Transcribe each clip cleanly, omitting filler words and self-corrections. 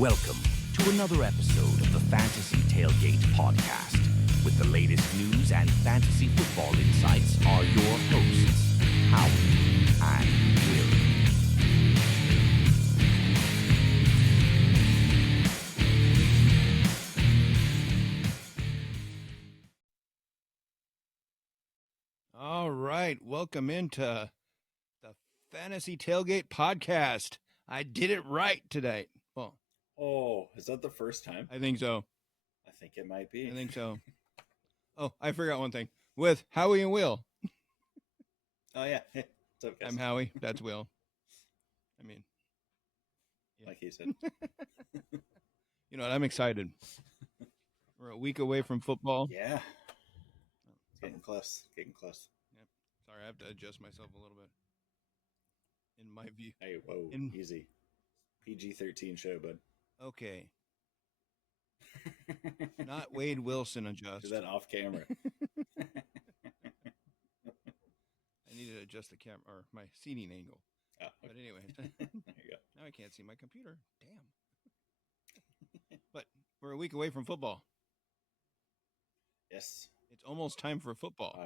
Welcome to another episode of the Fantasy Tailgate podcast. With the latest news and fantasy football insights are your hosts, Howie and Will. All right, welcome into the Fantasy Tailgate podcast. I did it right today. Well, Oh, is that the first time? I think so. I think it might be. I think so. Oh, I forgot one thing. With Howie and Will. Oh, yeah. Hey, what's up, guys? I'm Howie. That's Will. I mean, yeah. Like he said. You know what? I'm excited. We're a week away from football. Yeah. It's getting close. Getting close. Yep. Sorry, I have to adjust myself a little bit. In my view. Hey, whoa. Easy. PG-13 show, bud. Okay. Not Wade Wilson adjust. Do that off camera. I need to adjust the camera or my seating angle. Oh, okay. But anyway, There you go. now I can't see my computer. Damn. But we're a week away from football. Yes. It's almost time for football.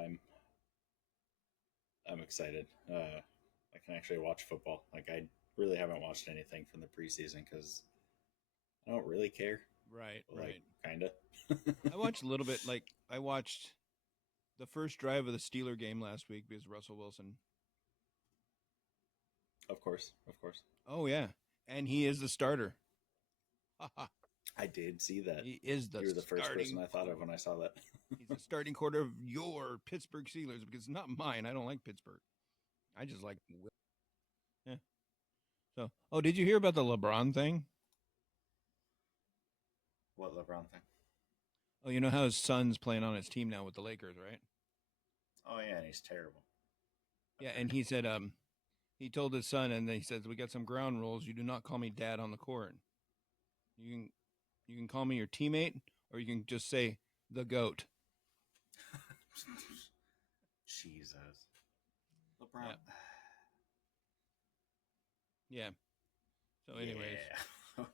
I'm excited. I can actually watch football. Like, I really haven't watched anything from the preseason because I don't really care. Right. Kind of. I watched a little bit. Like, I watched the first drive of the Steeler game last week because Russell Wilson. Of course. Oh, yeah. And he is the starter. I did see that. He is the You were the first starting person I thought of when I saw that. He's the starting quarter of your Pittsburgh Steelers because it's not mine. I don't like Pittsburgh. I just like Will. Yeah. So, oh, did you hear about the LeBron thing? What LeBron thing? Oh, you know how his son's playing on his team now with the Lakers, right? Oh, yeah, and he's terrible. Yeah, and he said, he told his son, and he says, "We got some ground rules. You do not call me dad on the court. You can call me your teammate, or you can just say the GOAT." Jesus, LeBron. Yeah. So, anyways, Yeah.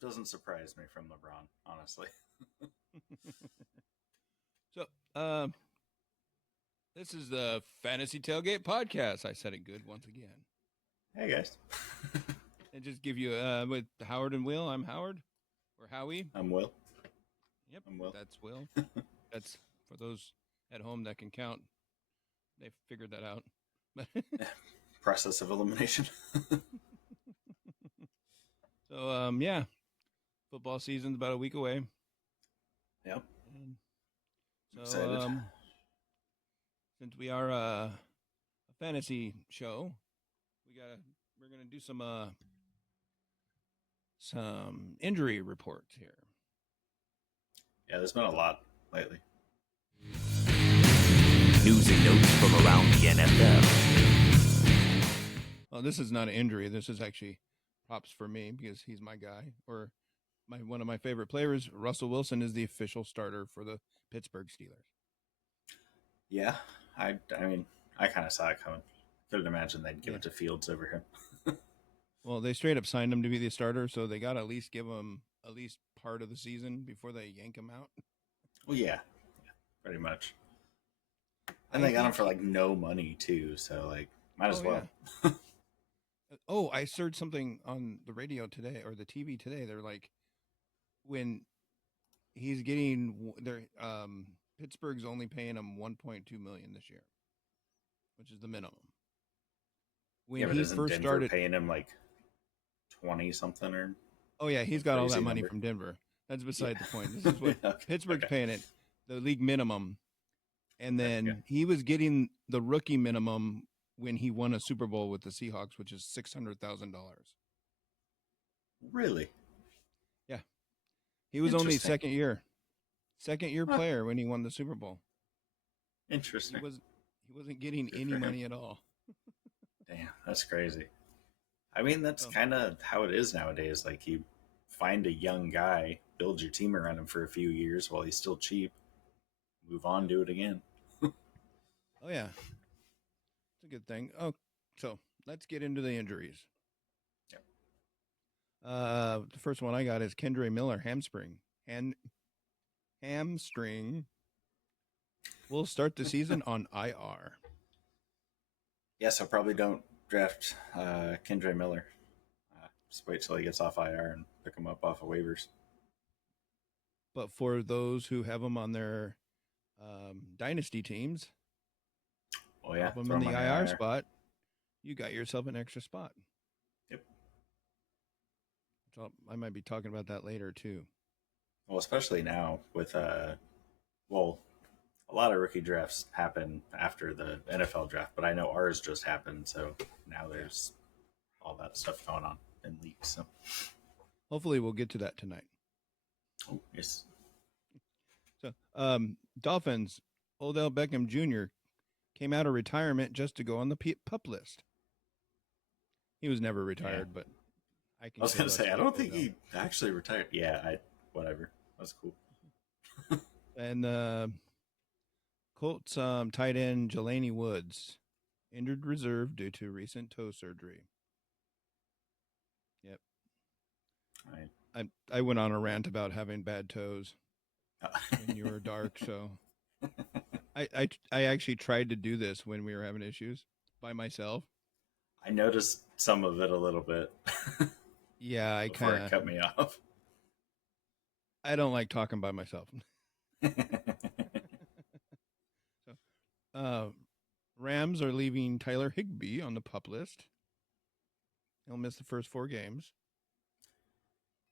Doesn't surprise me from LeBron, honestly. So, this is the Fantasy Tailgate podcast. I said it good once again. Hey guys. And just give you with Howard and Will. I'm Howard, or Howie. I'm Will. Yep, I'm Will. That's Will. That's for those at home that can count. They figured that out. Process of elimination. So, yeah, football season's about a week away. Yep. And so, Excited. Since we are a fantasy show, we're gonna do some injury reports here. Yeah, there's been a lot lately. News and notes from around the NFL. Well, this is not an injury. This is actually props for me because he's my guy, or one of my favorite players. Russell Wilson is the official starter for the Pittsburgh Steelers. Yeah, I mean, I kind of saw it coming. Couldn't imagine they'd give it to Fields over him. Well, they straight up signed him to be the starter, so they got to at least give him at least part of the season before they yank him out. Well, yeah, pretty much. And they got him for like no money too, so like might as well. Yeah. Oh, I heard something on the radio today or the TV today. They're like, when he's getting Pittsburgh's only paying him $1.2 million this year, which is the minimum. When but he isn't first Denver started, paying him like 20 something or? oh yeah, he's got all that crazy money number. from Denver. That's beside the point. This is what Okay, Pittsburgh's okay. paying it, the league minimum, and then Okay. he was getting the rookie minimum when he won a Super Bowl with the Seahawks, which is $600,000. Really? Yeah, he was only Interesting. second year Huh. player when he won the Super Bowl. Interesting. He wasn't getting Good any for him. money at all. Damn, that's crazy. I mean, that's Oh. kind of how it is nowadays. Like, you find a young guy, build your team around him for a few years while he's still cheap, move on, do it again. Oh yeah, it's a good thing. Oh, so let's get into the injuries. Yep. The first one I got is Kendre Miller hamstring. We'll start the season on IR. Yes, I probably don't draft Kendre Miller. Just wait till he gets off IR and pick him up off of waivers. But for those who have him on their dynasty teams, Oh yeah, drop him throw in him the on IR spot. You got yourself an extra spot. Yep. So I might be talking about that later too. Well, especially now with a lot of rookie drafts happen after the NFL draft, but I know ours just happened, so now there's all that stuff going on in leagues. So hopefully we'll get to that tonight. oh, yes. So Dolphins, Odell Beckham Jr. came out of retirement just to go on the PUP list. He was never retired, but I was going to say, I don't think he actually retired. Yeah, whatever. That's cool. And Colts tight end Jelani Woods, injured reserve due to recent toe surgery. Yep. I went on a rant about having bad toes when you were dark, so I actually tried to do this when we were having issues by myself. I noticed some of it a little bit. Yeah, I before it cut me off. I don't like talking by myself. So, Rams are leaving Tyler Higbee on the PUP list. He'll miss the first 4 games.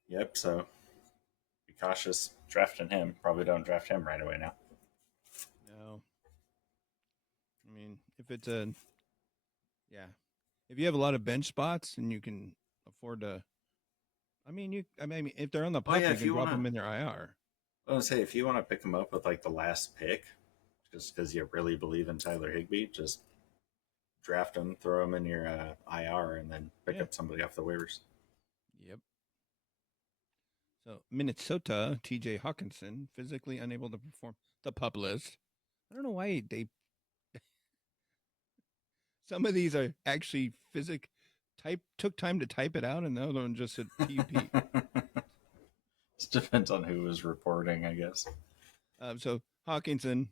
Yep, so be cautious drafting him. Probably don't draft him right away now. No. I mean, if you have a lot of bench spots and you can afford to, I mean, if they're on the PUP, you can drop them in their IR. I was going to say, if you want to pick them up with like the last pick, just because you really believe in Tyler Higbee, just draft him, throw him in your IR, and then pick up somebody off the waivers. Yep. So Minnesota, TJ Hawkinson, physically unable to perform the PUP list. I don't know why they. Some of these are actually took time to type it out, and the other one just said PUP. It depends on who was reporting, I guess. So Hawkinson,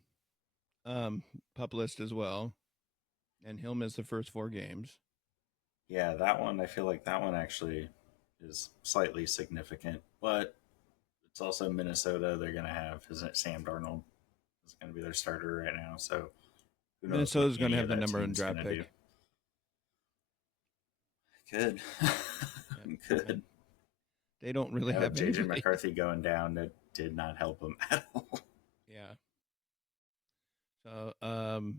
PUP list as well, and he'll miss the first 4 games. Yeah, that one, I feel like that one actually is slightly significant, but it's also Minnesota. They're going to have, isn't it Sam Darnold is going to be their starter right now, so who knows. Minnesota's going to have the number 1 draft pick. Good. Good. They don't really have JJ McCarthy going down. That did not help them at all. Yeah. So,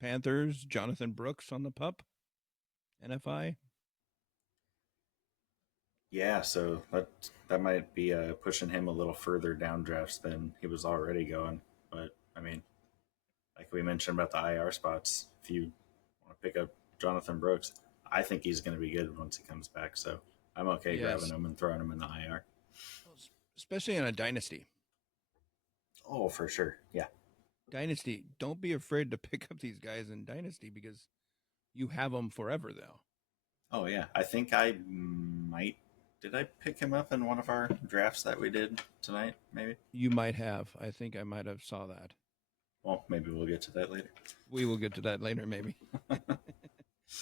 Panthers, Jonathan Brooks on the PUP, NFI. Yeah, so that might be pushing him a little further down drafts than he was already going. But, I mean, like we mentioned about the IR spots, if you want to pick up Jonathan Brooks, I think he's going to be good once he comes back. So I'm okay grabbing him and throwing him in the IR. Especially in a dynasty. Oh, for sure. Yeah. Dynasty. Don't be afraid to pick up these guys in Dynasty because you have them forever, though. Oh, yeah. I think I might. Did I pick him up in one of our drafts that we did tonight, maybe? You might have. I think I might have saw that. Well, maybe we'll get to that later. We will get to that later, maybe.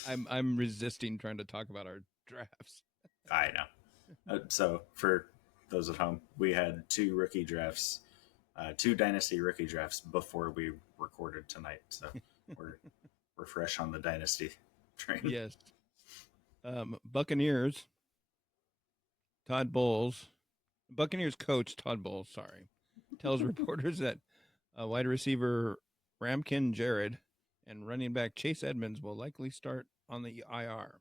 I'm resisting trying to talk about our drafts. I know. So for those at home, we had 2 rookie drafts, 2 dynasty rookie drafts before we recorded tonight. So we're fresh on the dynasty train. Yes. Buccaneers. Buccaneers coach Todd Bowles, tells reporters that wide receiver Ramkin Jared and running back Chase Edmonds will likely start on the IR.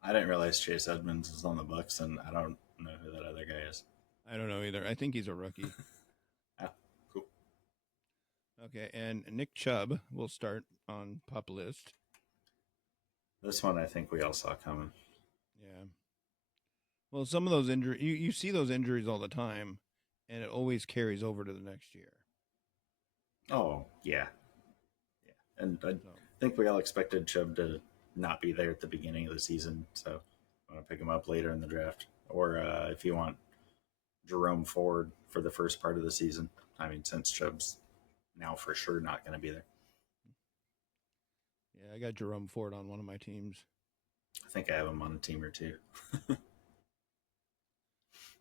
I didn't realize Chase Edmonds was on the Bucs, and I don't know who that other guy is. I don't know either. I think he's a rookie. Oh, cool. Okay, and Nick Chubb will start on PUP list. This one I think we all saw coming. Yeah. Well, some of those injuries, you see those injuries all the time, and it always carries over to the next year. Oh, yeah. Yeah. And I think we all expected Chubb to not be there at the beginning of the season. So want to pick him up later in the draft, or if you want Jerome Ford for the first part of the season. I mean, since Chubb's now for sure not going to be there. Yeah, I got Jerome Ford on one of my teams. I think I have him on a team or two.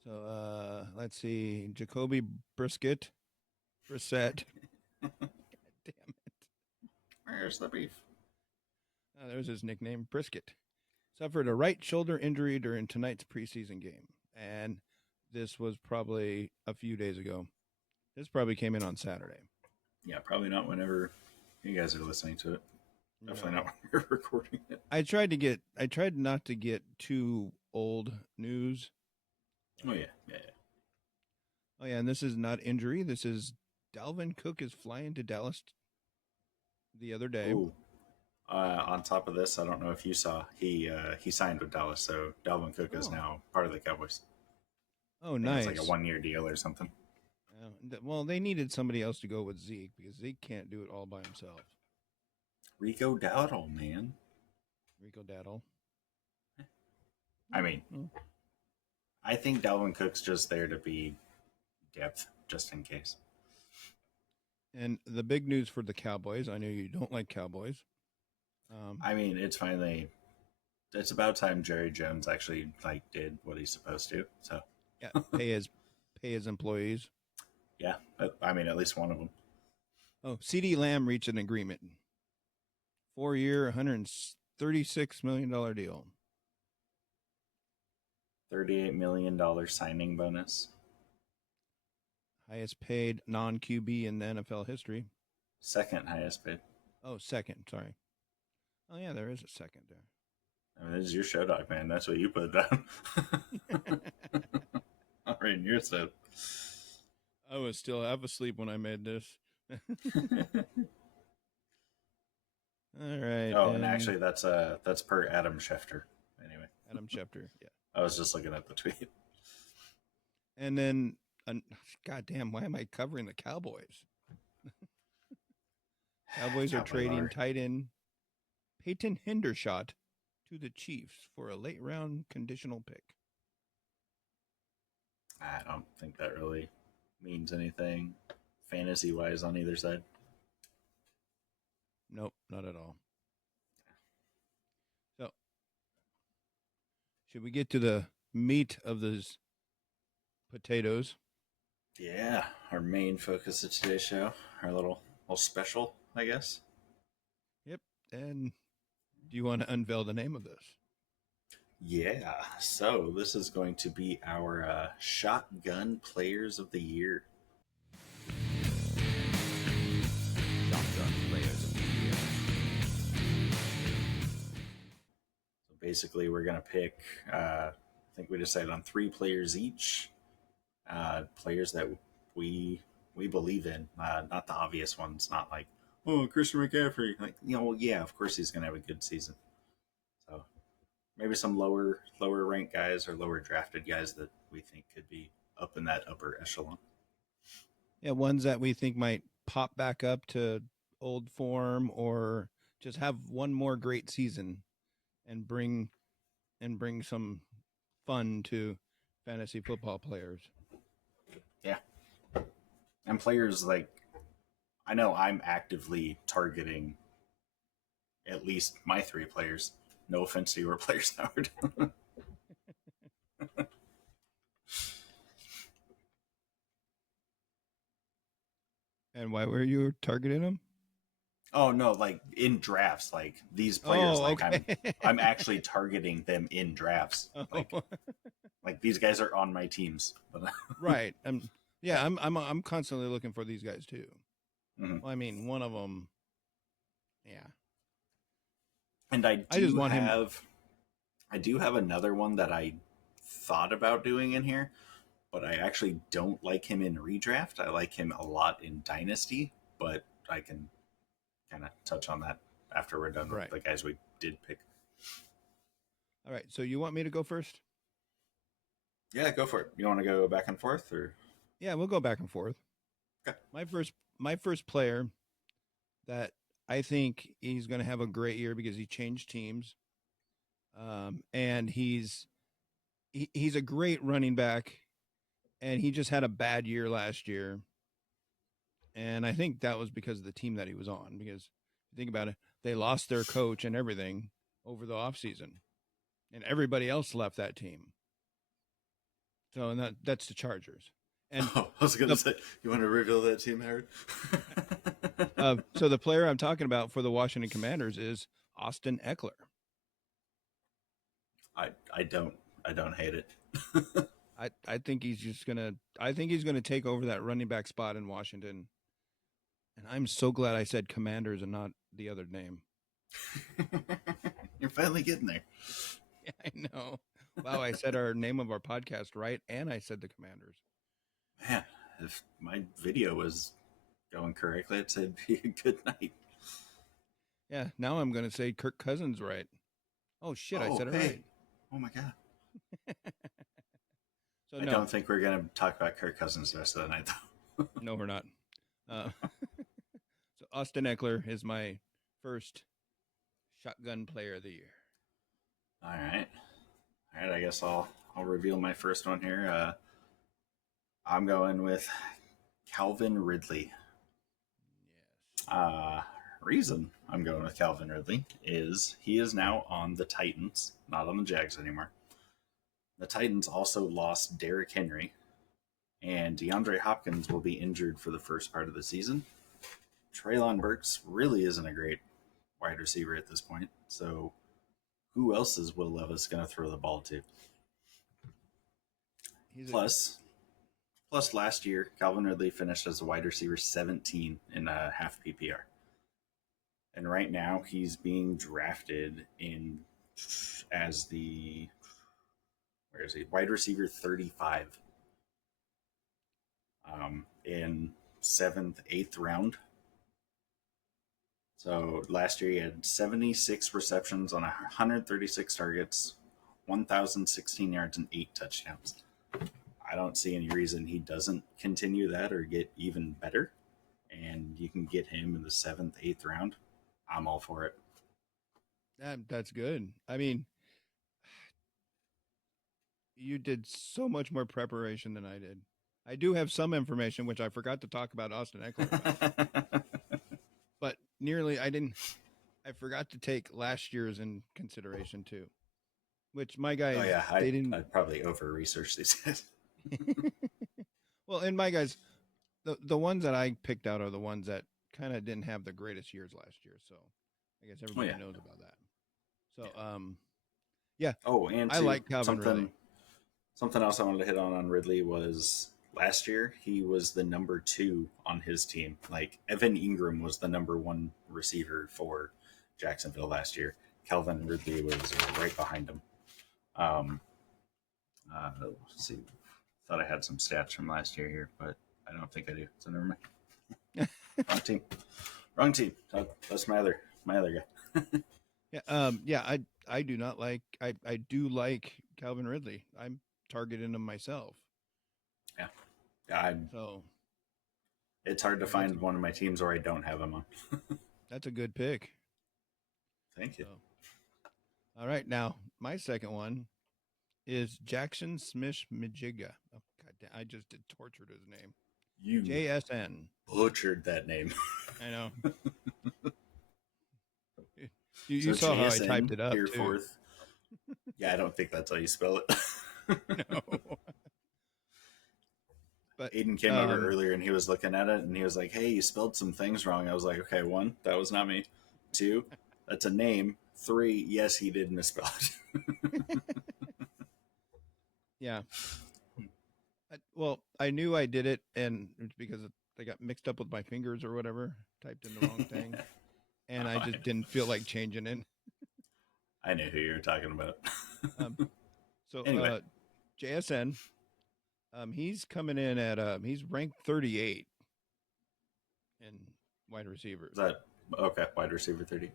So let's see, Jacoby Brissett. God damn it! Where's the beef? Oh, there's his nickname, Brisket. Suffered a right shoulder injury during tonight's preseason game, and this was probably a few days ago. This probably came in on Saturday. Yeah, probably not whenever you guys are listening to it. Definitely No. not when we're recording it. I tried not to get too old news. Oh yeah. Oh yeah, and this is not injury. This is Dalvin Cook is flying to Dallas the other day. Ooh. On top of this, I don't know if you saw, he signed with Dallas, so Dalvin Cook is now part of the Cowboys. Oh, nice. It's like a 1-year deal or something. Well, they needed somebody else to go with Zeke because Zeke can't do it all by himself. Rico Dowdle, man. Rico Daddle. I mean, I think Dalvin Cook's just there to be depth, just in case. And the big news for the Cowboys, I know you don't like Cowboys. I mean, it's finally, it's about time Jerry Jones actually did what he's supposed to. So yeah, pay his employees. Yeah, I mean, at least one of them. Oh, CD Lamb reached an agreement. 4-year, $136 million deal. $38 million signing bonus. Highest paid non-QB in the NFL history. Second highest paid. Oh, second. Sorry. Oh, yeah, there is a second there. I mean, this is your show dog, man. That's what you put down. Not right in your stuff. I was still half asleep when I made this. All right. Oh, and actually, that's per Adam Schefter. Anyway, Adam Schefter. Yeah. I was just looking at the tweet. And then, goddamn, why am I covering the Cowboys? Cowboys are trading tight end Peyton Hendershot to the Chiefs for a late round conditional pick. I don't think that really means anything fantasy wise on either side. Nope, not at all. So, should we get to the meat of those potatoes? Yeah, our main focus of today's show, our little special, I guess. Yep. And do you want to unveil the name of this? Yeah, so this is going to be our Shotgun Players of the Year. Shotgun Players of the Year. So basically, we're going to pick, I think we decided on 3 players each. Players that we believe in, not the obvious ones, not like, oh, Christian McCaffrey. Like, well, yeah, of course he's going to have a good season. So maybe some lower ranked guys or lower drafted guys that we think could be up in that upper echelon. Yeah, ones that we think might pop back up to old form or just have one more great season and bring some fun to fantasy football players. Yeah. And players I know I'm actively targeting at least my 3 players. No offense to your players, Howard. And why were you targeting them? Oh no, in drafts, these players, okay. I'm actually targeting them in drafts. Like these guys are on my teams. Right. I'm constantly looking for these guys too. Mm-hmm. Well, I mean, one of them, yeah. And I do have another one that I thought about doing in here, but I actually don't like him in redraft. I like him a lot in Dynasty, but I can kind of touch on that after we're done with the guys we did pick. All right. So you want me to go first? Yeah, go for it. You want to go back and forth, or? Yeah, we'll go back and forth. Okay. My first player that I think he's going to have a great year because he changed teams And he's a great running back, and he just had a bad year last year. And I think that was because of the team that he was on. Because if you think about it, they lost their coach and everything over the offseason, and everybody else left that team. So, and that's the Chargers. And I was going to say, you want to reveal that team, Howard? So the player I'm talking about for the Washington Commanders is Austin Eckler. I don't hate it. I think he's just gonna. I think he's gonna take over that running back spot in Washington. And I'm so glad I said Commanders and not the other name. You're finally getting there. Yeah, I know. Wow, I said our name of our podcast right, and I said the Commanders. Man, if my video was going correctly, I'd say it'd be a good night. Yeah, now I'm going to say Kirk Cousins right. Oh, shit, I said it right. Oh, my God. So I don't think we're going to talk about Kirk Cousins the rest of the night, though. No, we're not. So Austin Eckler is my first shotgun player of the year. All right. I guess I'll reveal my first one here. I'm going with Calvin Ridley. Yes. Reason I'm going with Calvin Ridley is he is now on the Titans, not on the Jags anymore. The Titans also lost Derrick Henry, and DeAndre Hopkins will be injured for the first part of the season. Treylon Burks really isn't a great wide receiver at this point, so who else is Will Levis going to throw the ball to? Plus, last year, Calvin Ridley finished as a wide receiver 17 in a half PPR. And right now, he's being drafted as the wide receiver 35 in 7th, 8th round. So last year he had 76 receptions on 136 targets, 1,016 yards, and 8 touchdowns. I don't see any reason he doesn't continue that or get even better. And you can get him in the 7th, 8th round. I'm all for it. That's good. I mean, you did so much more preparation than I did. I do have some information, which I forgot to talk about Austin Eckler about. But I forgot to take last year's in consideration too. Which my guys, I'd probably over-research these guys. Well, and my guys, the ones that I picked out are the ones that kind of didn't have the greatest years last year. So I guess everybody knows about that. So, yeah. Oh, and I like Calvin Ridley. Something else I wanted to hit on Ridley was last year he was the number 2 on his team. Like Evan Ingram was the number 1 receiver for Jacksonville last year. Calvin Ridley was right behind him. Let's see. Thought I had some stats from last year here, but I don't think I do. So never mind. Wrong team. That's my other guy. I do not like. I do like Calvin Ridley. I'm targeting him myself. Yeah. It's hard to find one of my teams where I don't have him on. That's a good pick. Thank you. All right, now my second one is Jackson Smith-Njigba. Oh, God damn, I just tortured his name. You JSN. Butchered that name. I know. You saw how I typed it up, too. Fourth. Yeah, I don't think that's how you spell it. No. But Aiden came over earlier and he was looking at it and he was like, hey, you spelled some things wrong. I was like, okay, 1, that was not me. 2, that's a name. 3, yes, he did misspell it. Yeah. Well, I knew I did it, and it's because they got mixed up with my fingers or whatever, typed in the wrong thing, and I just didn't feel like changing it. I knew who you were talking about. So anyway. JSN, he's coming in at he's ranked 38 in wide receivers. Is that okay? Wide receiver 30.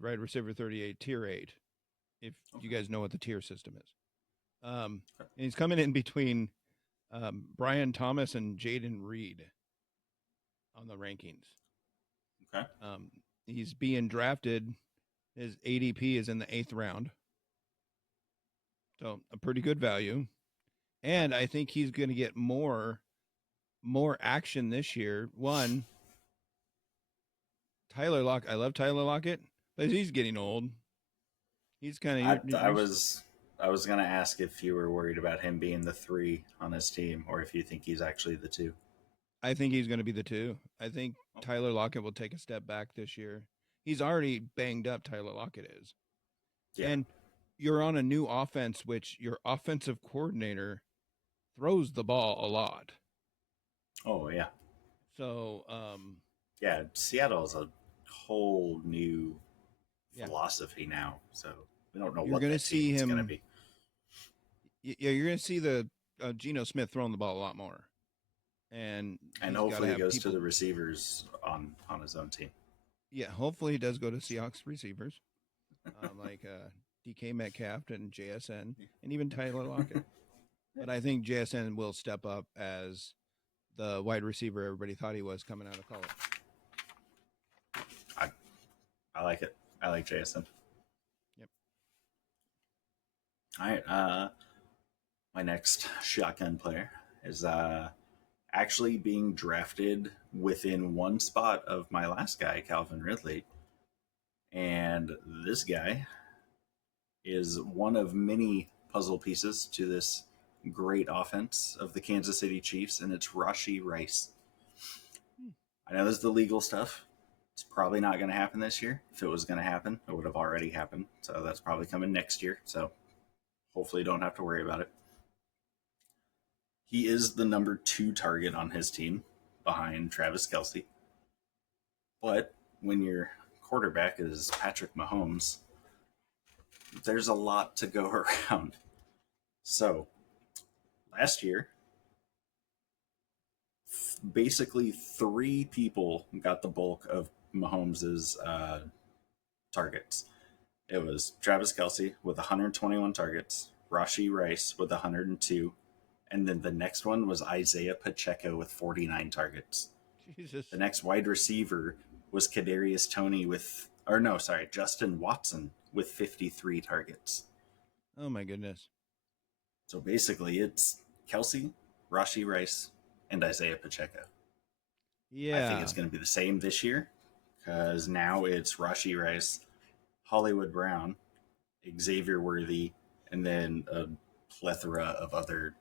Right, receiver 38, tier 8. If you guys know what the tier system is, and he's coming in between Brian Thomas and Jaden Reed on the rankings. Okay. He's being drafted. His ADP is in the 8th round. So a pretty good value. And I think he's going to get more action this year. One, Tyler Lockett. I love Tyler Lockett, but he's getting old. He's kind of I was gonna ask if you were worried about him being the 3 on his team, or if you think he's actually the 2. I think he's going to be the 2. I think Tyler Lockett will take a step back this year. He's already banged up. Tyler Lockett is, Yeah. and you're on a new offense, which your offensive coordinator throws the ball a lot. Oh yeah. So yeah, Seattle's a whole new philosophy now. So we don't know you're what going to that see team's him going to be. Yeah, you're going to see the Geno Smith throwing the ball a lot more, and hopefully he goes to the receivers on his own team. Yeah, hopefully he does go to Seahawks receivers, like DK Metcalf and JSN, and even Tyler Lockett. But I think JSN will step up as the wide receiver everybody thought he was coming out of college. I like it. I like JSN. Yep. All right. My next shotgun player is actually being drafted within one spot of my last guy, Calvin Ridley. And this guy is one of many puzzle pieces to this great offense of the Kansas City Chiefs, and it's Rashee Rice. I know this is the legal stuff. It's probably not going to happen this year. If it was going to happen, it would have already happened. So that's probably coming next year. So hopefully you don't have to worry about it. He is the number 2 target on his team behind Travis Kelce. But when your quarterback is Patrick Mahomes, there's a lot to go around. So last year, basically 3 people got the bulk of Mahomes' targets. It was Travis Kelce with 121 targets, Rashee Rice with 102, and then the next one was Isaiah Pacheco with 49 targets. Jesus. The next wide receiver was Justin Watson with 53 targets. Oh my goodness. So basically it's Kelce, Rashee Rice, and Isaiah Pacheco. Yeah. I think it's going to be the same this year because now it's Rashee Rice, Hollywood Brown, Xavier Worthy, and then a plethora of other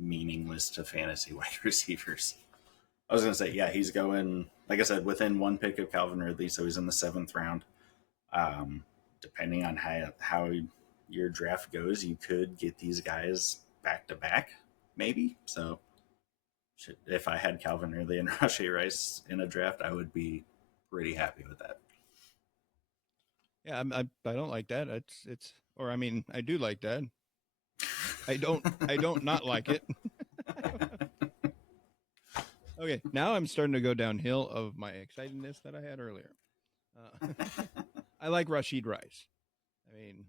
meaningless to fantasy wide receivers. I was going to say, yeah, he's going, like I said, within one pick of Calvin Ridley, so he's in the 7th round. Depending on how your draft goes, you could get these guys back to back, maybe. So if I had Calvin Ridley and Rashee Rice in a draft, I would be pretty happy with that. Yeah, I don't like that. I do like that. I don't not like it. Okay, now I'm starting to go downhill of my excitedness that I had earlier. I like Rashee Rice. I mean,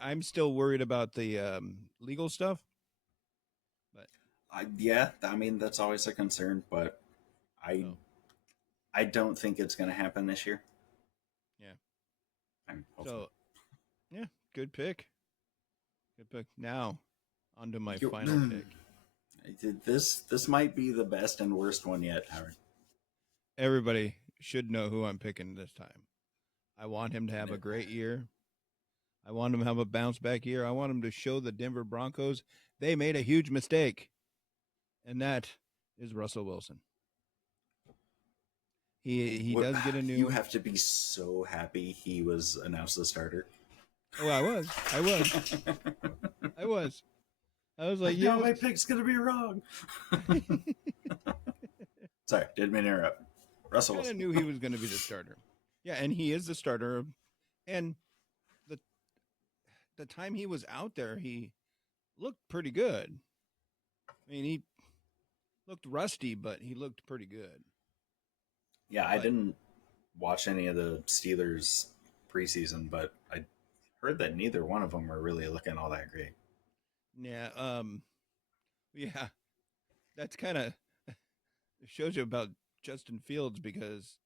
I'm still worried about the legal stuff. But that's always a concern. But I don't think it's going to happen this year. Yeah. So, yeah, good pick. Good pick. Now, on to my final pick. This might be the best and worst one yet, Howard. Everybody should know who I'm picking this time. I want him to have a great year. I want him to have a bounce back year. I want him to show the Denver Broncos they made a huge mistake. And that is Russell Wilson. He does get a new... You have to be so happy he was announced the starter. Oh, I was. I was like, yeah, my pick's going to be wrong. Sorry, didn't mean to interrupt. Russell Wilson. I knew he was going to be the starter. Yeah, and he is the starter. And the time he was out there, he looked pretty good. I mean, he looked rusty, but he looked pretty good. Yeah, I didn't watch any of the Steelers preseason, but I heard that neither one of them were really looking all that great. Yeah, yeah. That's kind of shows you about Justin Fields because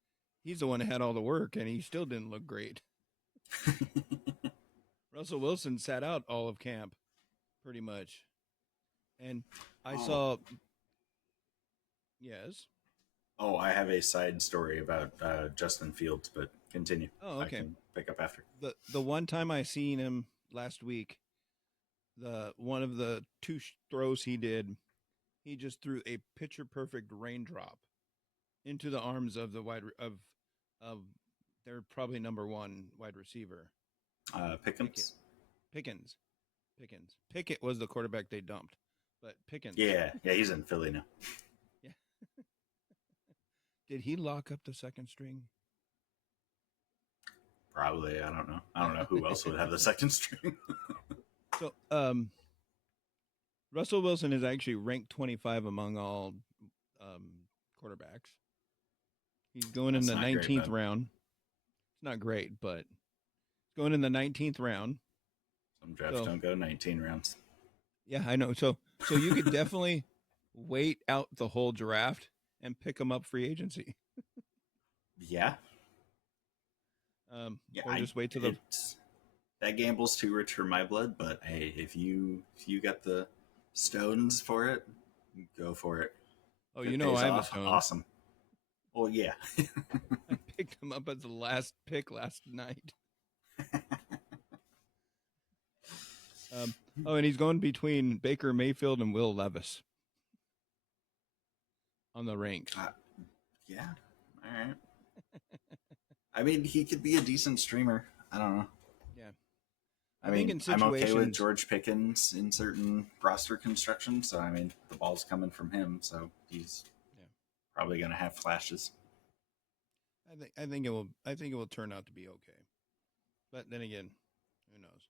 he's the one that had all the work and he still didn't look great. Russell Wilson sat out all of camp, pretty much. And I Oh. saw, yes. Oh, I have a side story about Justin Fields, but continue. Oh, I okay. can pick up after. The one time I seen him last week, the one of the two throws he did, he just threw a picture perfect raindrop into the arms of the of their probably number one wide receiver. Pickens? Pickens. Pickett was the quarterback they dumped, but Pickens. Yeah, he's in Philly now. Yeah. Did he lock up the second string? Probably, I don't know. I don't know who else would have the second string. So, Russell Wilson is actually ranked 25 among all quarterbacks. He's going in the 19th round. It's not great, but going in the 19th round. Some drafts don't go 19 rounds. Yeah, I know. So you could definitely wait out the whole draft and pick him up free agency. Yeah. Or just wait till that gamble's too rich for my blood. But hey, if you got the stones for it, go for it. Oh, you know I have the stones. Awesome. Well, yeah. I picked him up as the last pick last night. And he's going between Baker Mayfield and Will Levis on the ranks. Yeah. All right. I mean, he could be a decent streamer. I don't know. Yeah. I mean, I'm okay with George Pickens in certain roster construction. So, I mean, the ball's coming from him. So he's probably going to have flashes. I think it will turn out to be okay. But then again, who knows?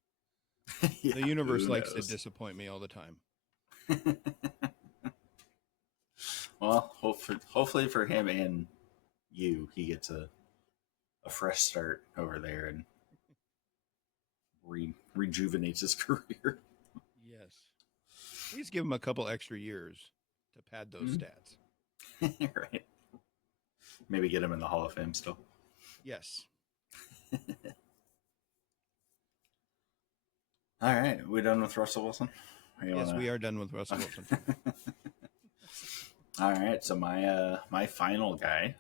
Yeah, the universe likes to disappoint me all the time. Well, hopefully for him and you, he gets a fresh start over there and rejuvenates his career. Yes. Please give him a couple extra years to pad those stats. Right. Maybe get him in the Hall of Fame still. Yes. All right. We done with Russell Wilson? Yes, we are done with Russell Wilson. All right. So my final guy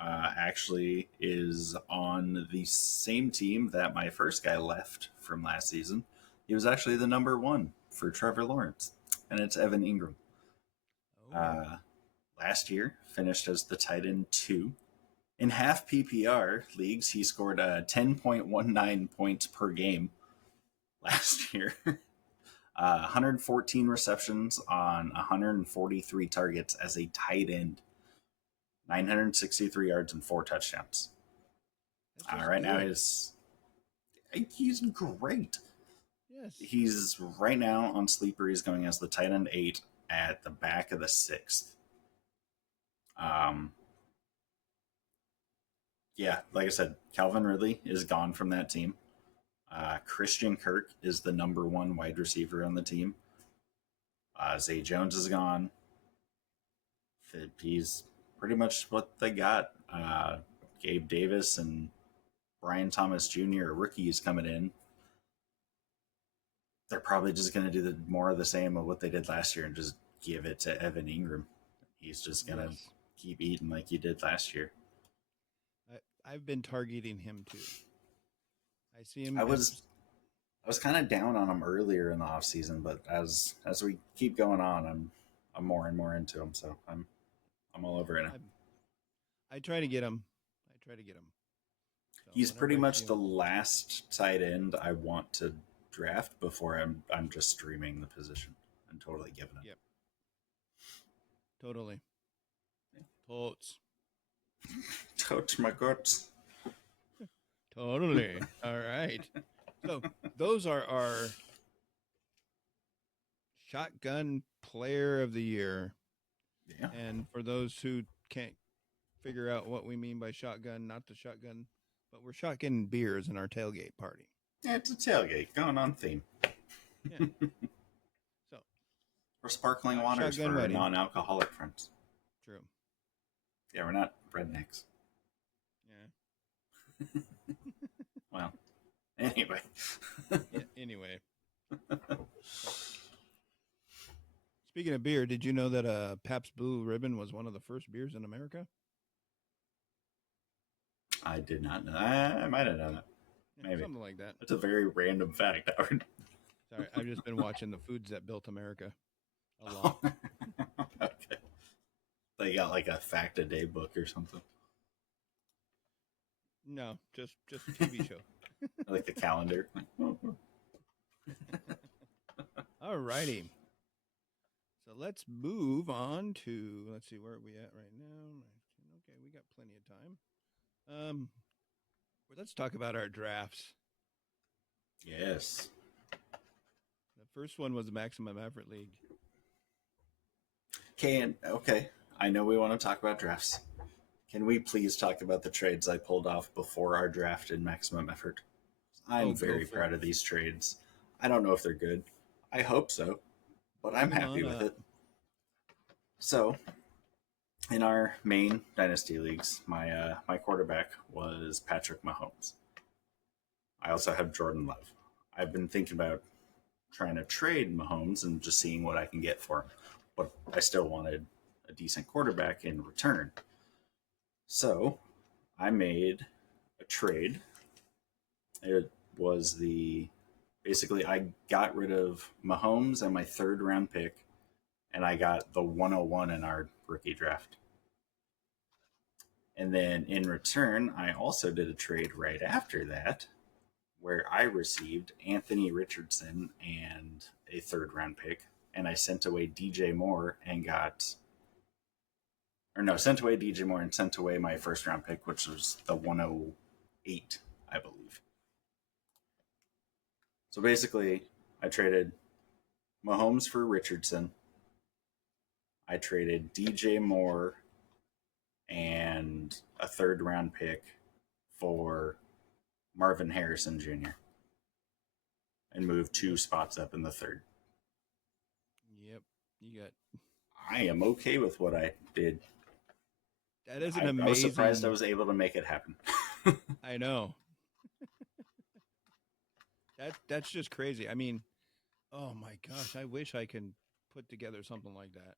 actually is on the same team that my first guy left from last season. He was actually the number one for Trevor Lawrence, and it's Evan Ingram. Last year, finished as the tight end 2. In half PPR leagues, he scored 10.19 points per game last year. 114 receptions on 143 targets as a tight end. 963 yards and 4 touchdowns. Right now, he's great. Yes. He's right now on Sleeper. He's going as the tight end 8 at the back of the 6th. Yeah, like I said, Calvin Ridley is gone from that team. Christian Kirk is the number 1 wide receiver on the team. Zay Jones is gone. He's pretty much what they got. Gabe Davis and Brian Thomas Jr. are rookies coming in. They're probably just going to do more of the same of what they did last year and just give it to Evan Ingram. He's just going to keep eating like he did last year. I've been targeting him too. I see him. I was kind of down on him earlier in the off season, but as we keep going on, I'm more and more into him. So I'm all over it now. I try to get him. So he's pretty much the last tight end I want to draft before I'm just streaming the position and totally giving it. Yep. Totally. Totes. Totes my guts. Totally. All right. So those are our shotgun player of the year. Yeah. And for those who can't figure out what we mean by shotgun, not the shotgun, but we're shotgun beers in our tailgate party. Yeah, it's a tailgate going on theme. Yeah. So, or sparkling waters for our non-alcoholic friends. True. Yeah, we're not rednecks. Yeah. Well, Anyway. Yeah, anyway. Speaking of beer, did you know that Pabst Blue Ribbon was one of the first beers in America? I did not know. I might have known that. Yeah, Maybe. something like that. That's a very random fact, Howard. Sorry, I've just been watching the Foods That Built America a lot. Okay. They got like a fact a day book or something. No, just a TV show. Like the calendar. All righty. So let's move on to, let's see, where are we at right now? Okay, we got plenty of time. Let's talk about our drafts. Yes. The first one was the Maximum Effort League. Okay. I know we want to talk about drafts. Can we please talk about the trades I pulled off before our draft in Maximum Effort? I'm very proud of these trades. I don't know if they're good. I hope so, but I'm happy with it. So, in our main dynasty leagues, my quarterback was Patrick Mahomes. I also have Jordan Love. I've been thinking about trying to trade Mahomes and just seeing what I can get for him, but I still wanted a decent quarterback in return. So, I made a trade. It was basically I got rid of Mahomes and my third round pick, and I got the 101 in our rookie draft. And then in return, I also did a trade right after that where I received Anthony Richardson and a third round pick, and I sent away DJ Moore and sent away DJ Moore and sent away my first round pick, which was the 108, I believe. So basically, I traded Mahomes for Richardson. I traded DJ Moore and a third round pick for Marvin Harrison Jr. and moved 2 spots up in the third. Yep, you got. I am okay with what I did. That is an amazing. I was surprised I was able to make it happen. I know. That's just crazy. I mean, oh my gosh, I wish I could put together something like that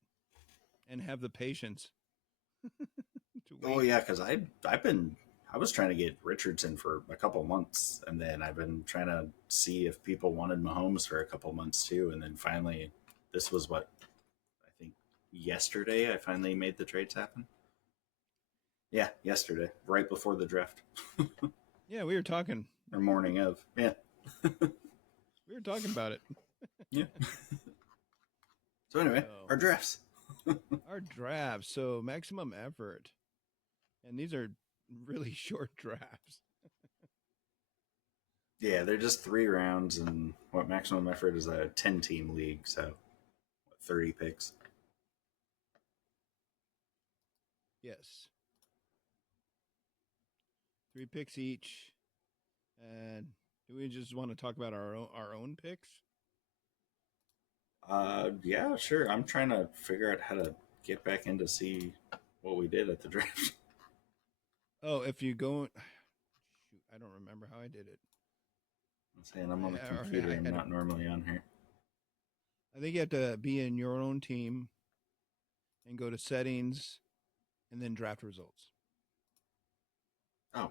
and have the patience. Oh yeah, because I was trying to get Richardson for a couple months, and then I've been trying to see if people wanted Mahomes for a couple months too, and then finally, this was what I think yesterday I finally made the trades happen. Yeah, yesterday, right before the draft. Yeah, we were talking. Or morning of. Yeah. We were talking about it. Yeah. So anyway, our drafts. Our drafts. So Maximum Effort. And these are really short drafts. Yeah, they're just 3 rounds, and what Maximum Effort is a 10-team league, so 30 picks. Yes. 3 picks each. And do we just want to talk about our own picks? Yeah, sure. I'm trying to figure out how to get back in to see what we did at the draft. Oh, if you go, shoot, I don't remember how I did it. I'm saying I'm on the computer. I'm not normally on here. I think you have to be in your own team and go to settings and then draft results. Oh.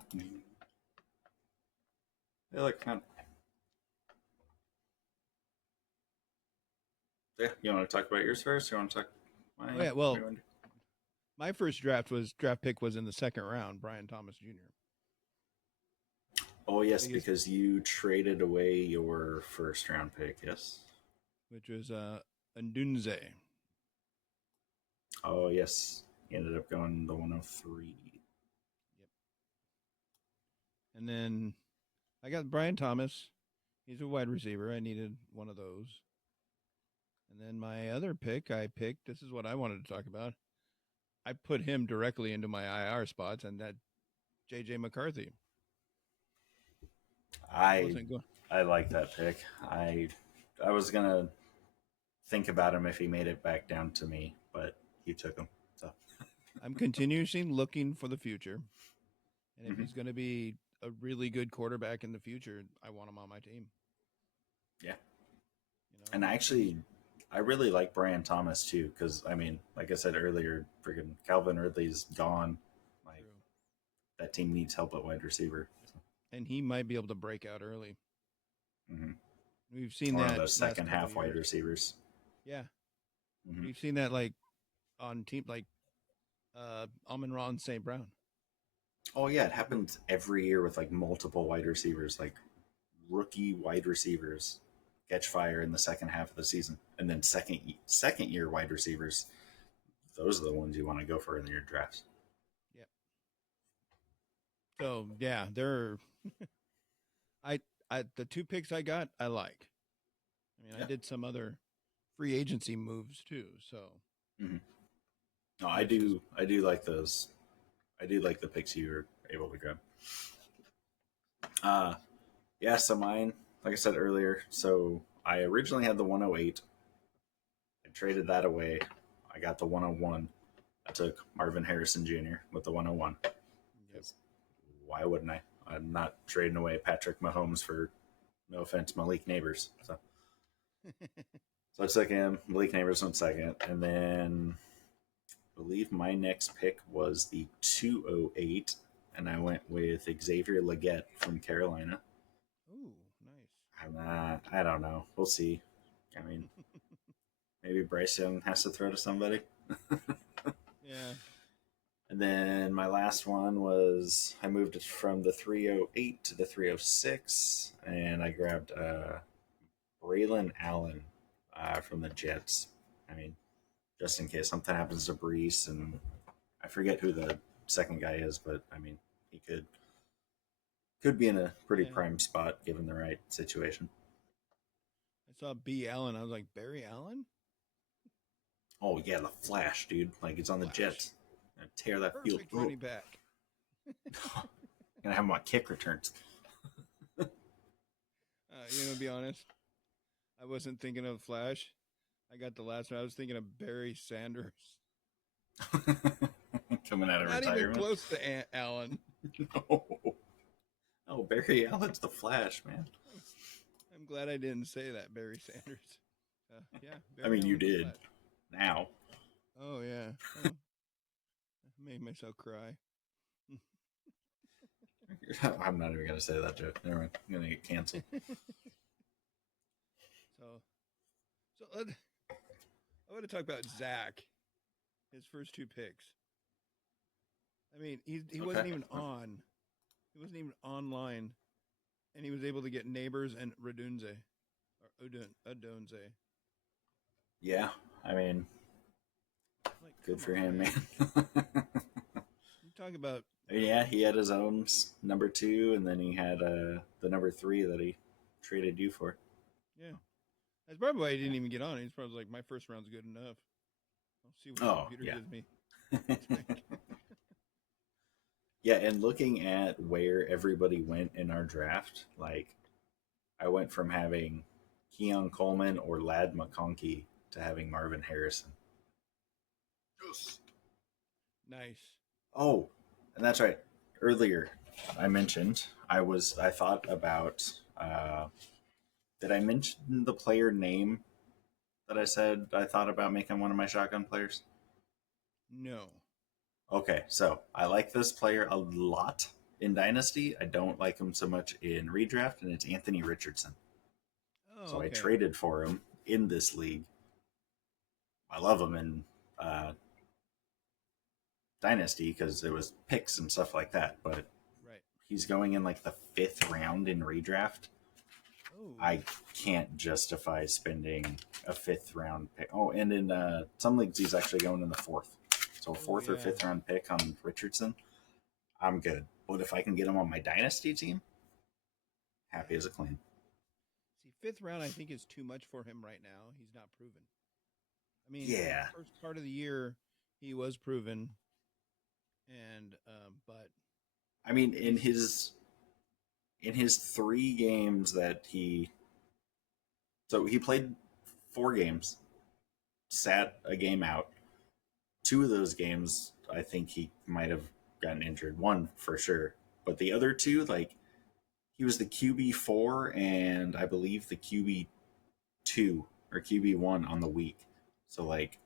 They look kind of... Yeah, you want to talk about yours first? Or you want to talk... Yeah, well, my first draft pick was in the second round, Brian Thomas Jr. Oh, yes, because you traded away your first round pick, yes? Which was Ndunze. Oh, yes. He ended up going the 103. Yep. And then I got Brian Thomas. He's a wide receiver. I needed one of those. And then my other pick, this is what I wanted to talk about. I put him directly into my IR spots, and that J.J. McCarthy. I like that pick. I was going to think about him if he made it back down to me, but he took him. So I'm continuously looking for the future. And if he's going to be a really good quarterback in the future, I want him on my team. Yeah. You know, And I really like Brian Thomas too, because I mean, like I said earlier, freaking Calvin Ridley's gone. Like true. that team needs help at wide receiver. So, And he might be able to break out early. mm-hmm. We've seen One of that those last second couple half wide years. receivers. Yeah, Mm-hmm. we've seen that like on team like Amon-Ra and St. Brown. Oh yeah, it happens every year with like multiple wide receivers, like rookie wide receivers catch fire in the second half of the season, and then second year wide receivers. Those are the ones you want to go for in your drafts. Yeah. So yeah, they're I the 2 picks I got I like. I mean, I did some other free agency moves too. So mm-hmm. No, I do like those. I do like the picks you were able to grab. Yeah, so mine, like I said earlier, so I originally had the 108. I traded that away. I got the 101. I took Marvin Harrison Jr. with the 101. Yep. Why wouldn't I? I'm not trading away Patrick Mahomes for, no offense, Malik Neighbors. So I took him. Malik Neighbors went second. And then I believe my next pick was the 208. And I went with Xavier Legette from Carolina. Ooh, nice. I don't know. We'll see. I mean, maybe Bryce Young has to throw to somebody. Yeah. And then my last one was I moved it from the 308 to the 306, and I grabbed Braylon Allen from the Jets. I mean, just in case something happens to Brees, and I forget who the second guy is, but I mean, he could be in a pretty prime spot given the right situation. I saw B. Allen. I was like, Barry Allen? Oh yeah, the Flash, dude! Like it's on the Jets. Gonna tear that field. Perfect running back. Gonna have him on kick returns. To be honest, I wasn't thinking of Flash. I got the last one. I was thinking of Barry Sanders. Coming out of Not retirement. even close to Allen. No. Oh, Barry Allen's the Flash, man. I'm glad I didn't say that, Barry Sanders. Yeah. Barry I mean, you Allen's did. Now. Oh, yeah. Oh. I made myself cry. I'm not even going to say that joke. Never mind. I'm going to get canceled. So I want to talk about Zach. His first 2 picks. I mean, he wasn't even on. He wasn't even online, and he was able to get Neighbors and Redunze, or Odunze. Yeah, I mean, Like, good for him, man. You talk about. Yeah, he had his own number 2, and then he had the number 3 that he traded you for. Yeah, that's probably why he didn't even get on. He's probably like, my first round's good enough. I'll see what the computer gives me. Yeah, and looking at where everybody went in our draft, like I went from having Keon Coleman or Ladd McConkey to having Marvin Harrison. Yes. Nice. Oh, and that's right. Earlier, I mentioned I thought about. Did I mention the player name that I said I thought about making one of my shotgun players? No. Okay, so I like this player a lot in Dynasty. I don't like him so much in redraft, and it's Anthony Richardson. Oh, so okay. I traded for him in this league. I love him in Dynasty because it was picks and stuff like that, but he's going in like the 5th round in redraft. Oh. I can't justify spending a 5th round pick. Oh, and in some leagues he's actually going in the 4th. So 4th or 5th round pick on Richardson, I'm good. But if I can get him on my Dynasty team, happy as a clam. See, 5th round I think is too much for him right now. He's not proven. I mean, yeah. The first part of the year he was proven, and but I mean, in his 3 games that he played 4 games, sat a game out. 2 of those games, I think he might have gotten injured. 1 for sure, but the other two, like he was the QB4 and I believe the QB2 or QB1 on the week. So like,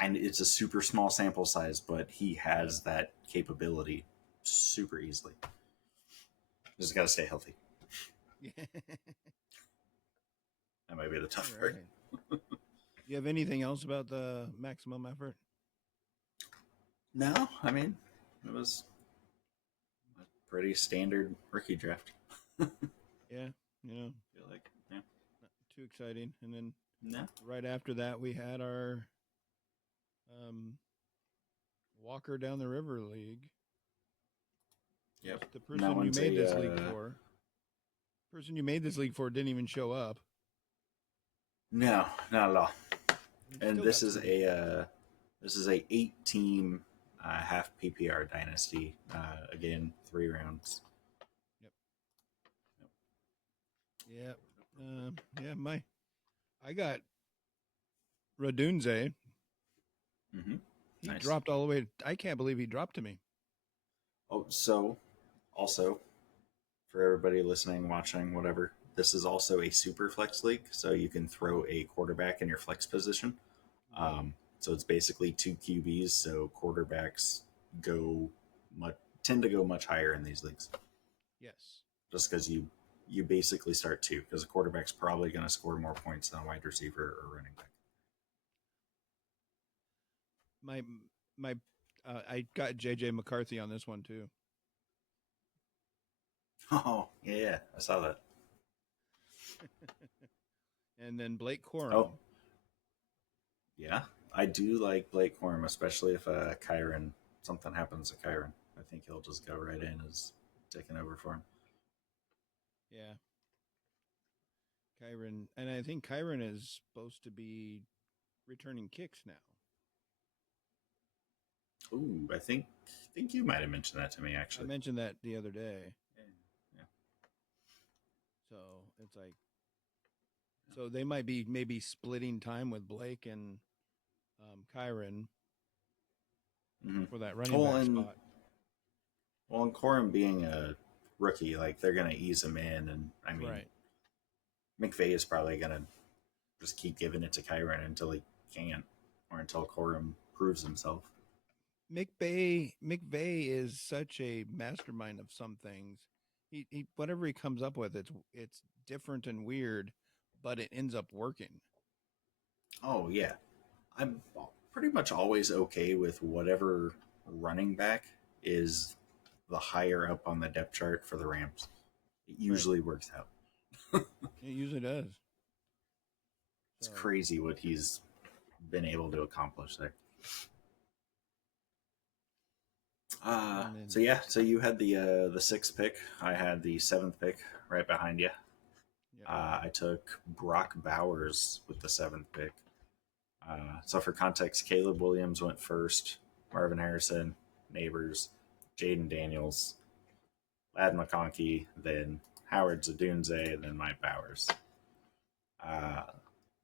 and it's a super small sample size, but he has that capability super easily. Just got to stay healthy. Yeah. That might be the tough All part. right. You have anything else about the maximum effort? No, I mean, it was a pretty standard rookie draft. Yeah, you know, I feel like, yeah. not too exciting. And then No. right after that, we had our Walker Down the River League. Yep. The And that person you one's made this league for didn't even show up. No, not at all. And And this is a 8-team half PPR dynasty. Again, 3 rounds. Yep. Yeah, I got Radunze. Mm-hmm. He Nice. dropped all the way. I can't believe he dropped to me. Oh, so also for everybody listening, watching, whatever, this is also a super flex league, so you can throw a quarterback in your flex position. So it's basically 2 QBs, so quarterbacks tend to go much higher in these leagues. Yes. Just because you basically start 2, because a quarterback's probably going to score more points than a wide receiver or running back. I got JJ McCarthy on this one too. Oh, yeah, I saw that. And then Blake Corum. Oh, yeah, I do like Blake Corum, especially if something happens to Kyron. I think he'll just go right in as taking over for him. Yeah. Kyron, and I think Kyron is supposed to be returning kicks now. Ooh, I think you might have mentioned that to me, actually. I mentioned that the other day. Yeah. So it's like, so they might be maybe splitting time with Blake and Kyron for that running back spot. Well, and Corum being a rookie, like they're going to ease him in, and I mean, right. McVay is probably going to just keep giving it to Kyron until he can't, or until Corum proves himself. McVay is such a mastermind of some things. He whatever he comes up with, it's different and weird, but it ends up working. Oh yeah, I'm pretty much always okay with whatever running back is the higher up on the depth chart for the Rams. It usually works out. It usually does. It's crazy what he's been able to accomplish there. So you had the 6th pick. I had the 7th pick right behind you. Yep. I took Brock Bowers with the 7th pick. So for context, Caleb Williams went first, Marvin Harrison, Neighbors, Jaden Daniels, Lad McConkey, then Howard Zadunze, then Mike Bowers. My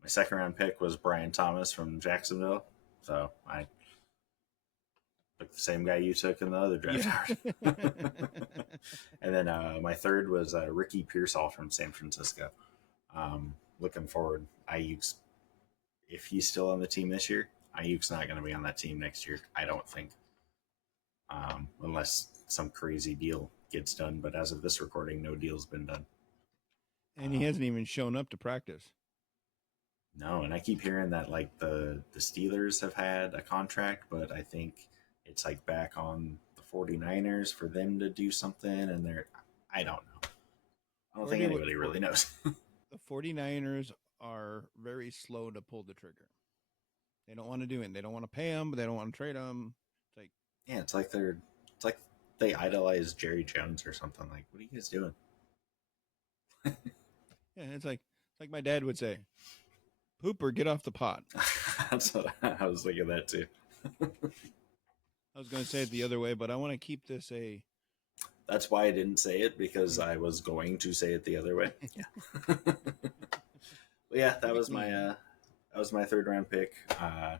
2nd round pick was Brian Thomas from Jacksonville. So I took the same guy you took in the other draft. Yeah. And then my 3rd was Ricky Pearsall from San Francisco. Looking forward, Ayuk's, if he's still on the team this year, Ayuk's not going to be on that team next year, I don't think. Unless some crazy deal gets done. But as of this recording, no deal's been done. And he hasn't even shown up to practice. No, and I keep hearing that like the Steelers have had a contract, but I think it's like back on the 49ers for them to do something, and I don't know. I don't think anybody really knows. The 49ers are very slow to pull the trigger. They don't want to do it. They don't want to pay them, but they don't want to trade them. It's like, yeah, it's like they idolize Jerry Jones or something. Like, what are you guys doing? Yeah, it's like my dad would say, "Pooper, get off the pot." That's what I was thinking that too. I was going to say it the other way, but I want to keep this a. That's why I didn't say it, because I was going to say it the other way. Yeah. But yeah, that was my 3rd round pick. A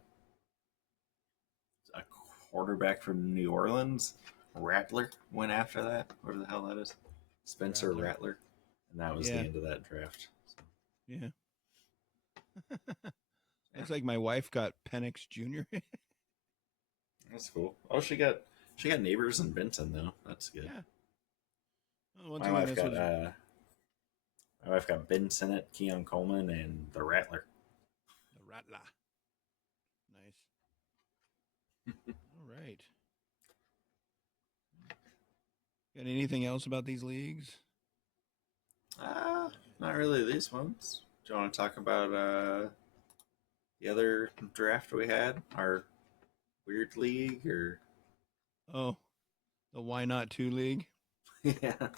quarterback from New Orleans. Rattler went after that. Whatever the hell that is. Spencer Rattler. And that was the end of that draft. So. Yeah. Looks like my wife got Penix Jr. That's cool. Oh, she got Neighbors and Benton though. That's good. Yeah. Well, my wife got Ben Sinnott, Keon Coleman, and the Rattler. The Rattler. Nice. All right. Got anything else about these leagues? Not really these ones. Do you want to talk about the other draft we had? Our weird league or the Why Not 2 league? Yeah.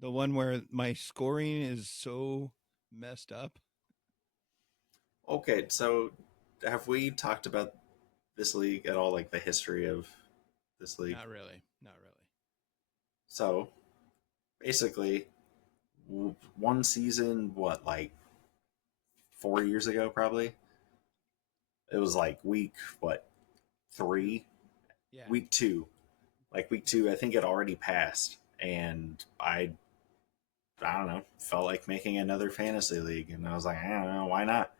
The one where my scoring is so messed up. Okay, so have we talked about this league at all, like the history of this league? Not really. So, basically, one season, like 4 years ago, probably? It was like week, 3? Yeah. Week 2. Like week 2, I think it already passed. And I don't know, felt like making another fantasy league. And I was like, I don't know, why not?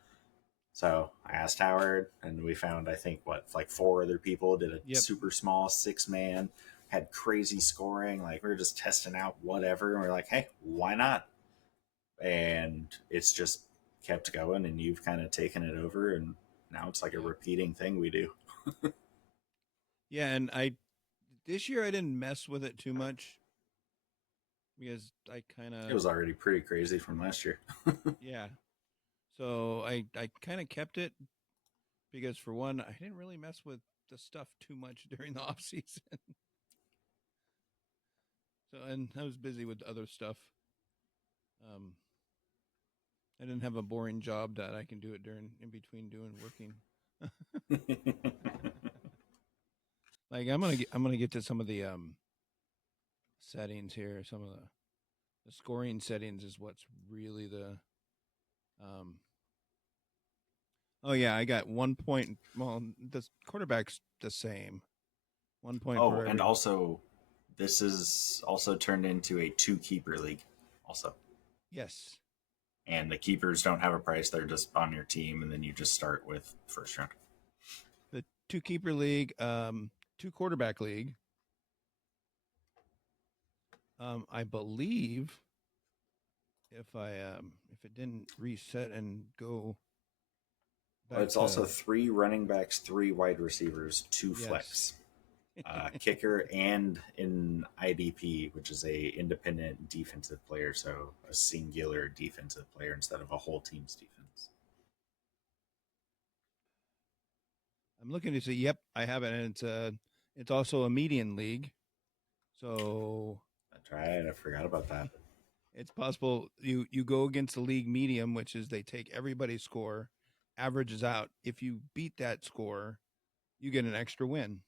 So I asked Howard, and we found, I think, 4 other people did a super small 6-man, had crazy scoring. Like, we were just testing out whatever. And we're like, hey, why not? And it's just kept going, and you've kind of taken it over. And now it's like a repeating thing we do. Yeah, and this year I didn't mess with it too much because I kind of... It was already pretty crazy from last year. Yeah. So I kind of kept it because, for one, I didn't really mess with the stuff too much during the off season. And I was busy with other stuff. I didn't have a boring job that I can do it in between working. Like, I'm gonna get to some of the settings here. Some of the scoring settings is what's really the Oh yeah, I got 1 point. Well, the quarterback's the same. 1 point. Oh, and also, this is also turned into a 2-keeper league. Also, yes. And the keepers don't have a price; they're just on your team, and then you just start with first round. The 2-keeper league, 2-quarterback league. I believe if it didn't reset and go. Well, it's also 3 running backs, 3 wide receivers, 2 flex, kicker, and an IDP, which is a independent defensive player, so a singular defensive player instead of a whole team's defense. I'm looking to see. Yep, I have it, and it's also a median league. So that's right. I forgot about that. It's possible you go against the league medium, which is they take everybody's score, averages out. If you beat that score, you get an extra win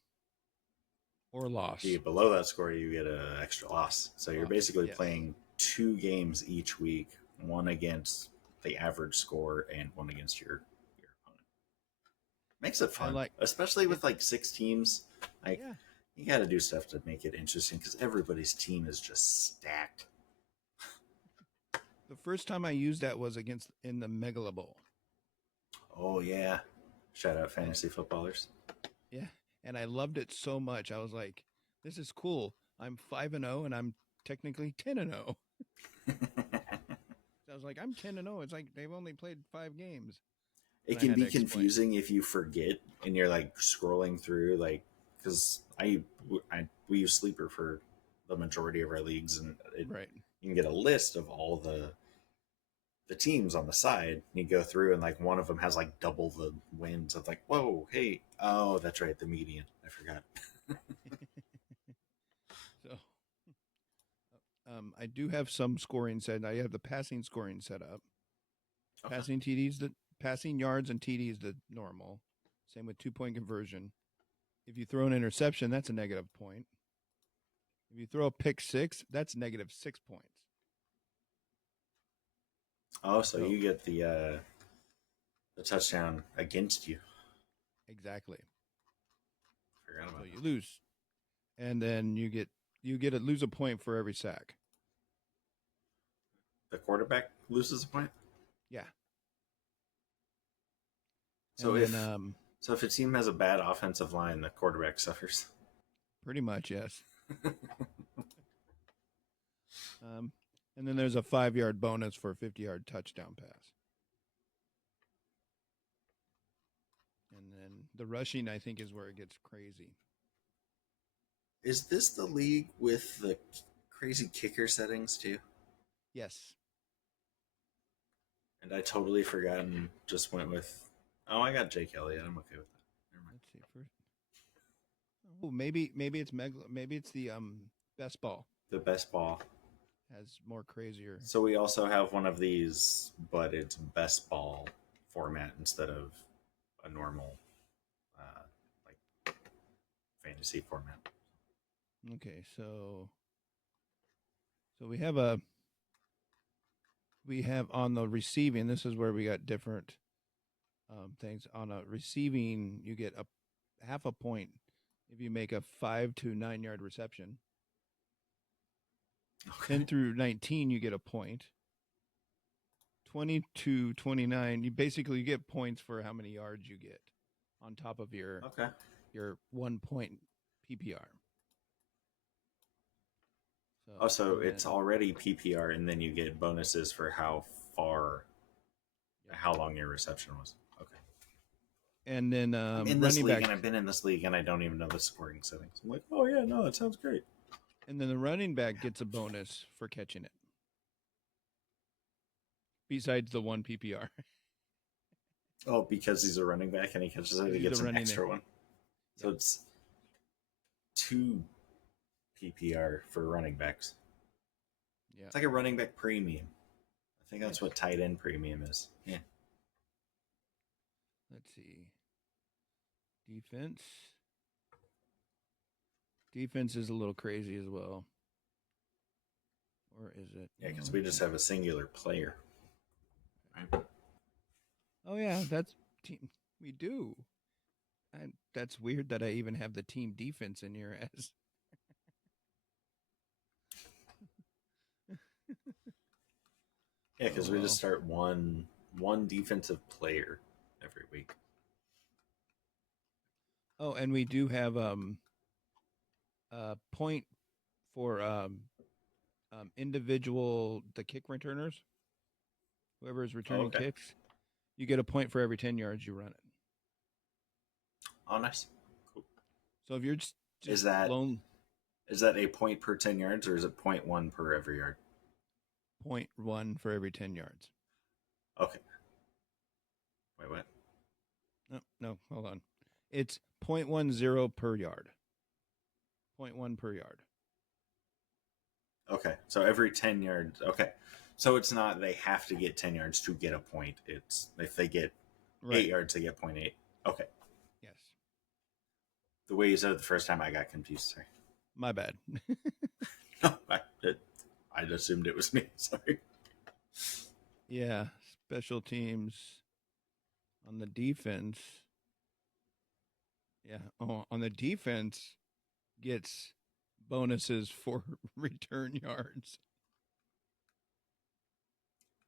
or loss. If you get below that score, you get an extra loss. So you're basically playing 2 games each week, one against the average score and one against your opponent. Makes it fun, especially with 6 teams. You got to do stuff to make it interesting because everybody's team is just stacked. The first time I used that was in the Megala Bowl. Oh, yeah. Shout out fantasy footballers. Yeah. And I loved it so much. I was like, this is cool. I'm 5-0 and I'm technically 10-0. So I was like, I'm 10-0. It's like they've only played 5 games. It can be confusing if you forget and you're scrolling through, because we use Sleeper for the majority of our leagues, and you can get a list of all the teams on the side. You go through, and one of them has double the wins. Of whoa, hey, oh, that's right, the median. I forgot. So, I do have some scoring set. I have the passing scoring set up. Okay. Passing TDs, the passing yards and TDs, the normal. Same with 2-point conversion. If you throw an interception, that's a negative point. If you throw a pick 6, that's negative 6 points. Oh, so you get the touchdown against you. Exactly. Forgot about that. You lose. and then you get to lose a point for every sack. The quarterback loses a point. Yeah. So And if then, so, if a team has a bad offensive line, the quarterback suffers. pretty much, yes. And then there's a 5-yard bonus for a 50-yard touchdown pass. And then the rushing, I think, is where it gets crazy. Is this the league with the crazy kicker settings too? Yes. And I totally forgot and just went with, oh, I got Jake Elliott. I'm okay with that. Never mind. Let's see first. Oh, maybe it's maybe it's the best ball The best ball. has more crazier. So we also have one of these, but it's best ball format instead of a normal, like fantasy format. Okay, so we have on the receiving. This is where we got different things. On a receiving, you get a half a point if you make a 5 to 9 yard reception. Okay. 10 through 19, you get a point. 20 to 29, you get points for how many yards you get on top of your 1 point PPR. So it's already PPR, and then you get bonuses for how long your reception was. Okay. And then I'm in this league, and I've been in this league, and I don't even know the scoring settings. I'm like, oh yeah, no, that sounds great. And then the running back gets a bonus for catching it. Besides the 1 PPR. Oh, because he's a running back and he catches it, he gets an extra one. So it's 2 PPR for running backs. Yeah. It's like a running back premium. I think that's what tight end premium is. Yeah. Let's see. Defense. Defense is a little crazy as well. Or is it? Yeah, because we just have a singular player. Right? Oh, yeah, that's team. We do. And that's weird that I even have the team defense in here as. Yeah, because we just start one defensive player every week. Oh, and we do have a point for individual the kick returners. Whoever is returning kicks, you get a point for every 10 yards you run it. Oh, nice. Cool. So if you're just is that a point per 10 yards, or is it 0.1 per every yard? 0.1 for every 10 yards. Okay. Wait, what? No, hold on. It's 0.10 per yard. 0.1 per yard. Okay, so every 10 yards. Okay, so it's not they have to get 10 yards to get a point. It's if they get 8 yards, they get 0.8. Okay. Yes. The way you said it the first time, I got confused. Sorry. My bad. No, I assumed it was me. Sorry. Yeah, special teams on the defense. Yeah, on the defense gets bonuses for return yards.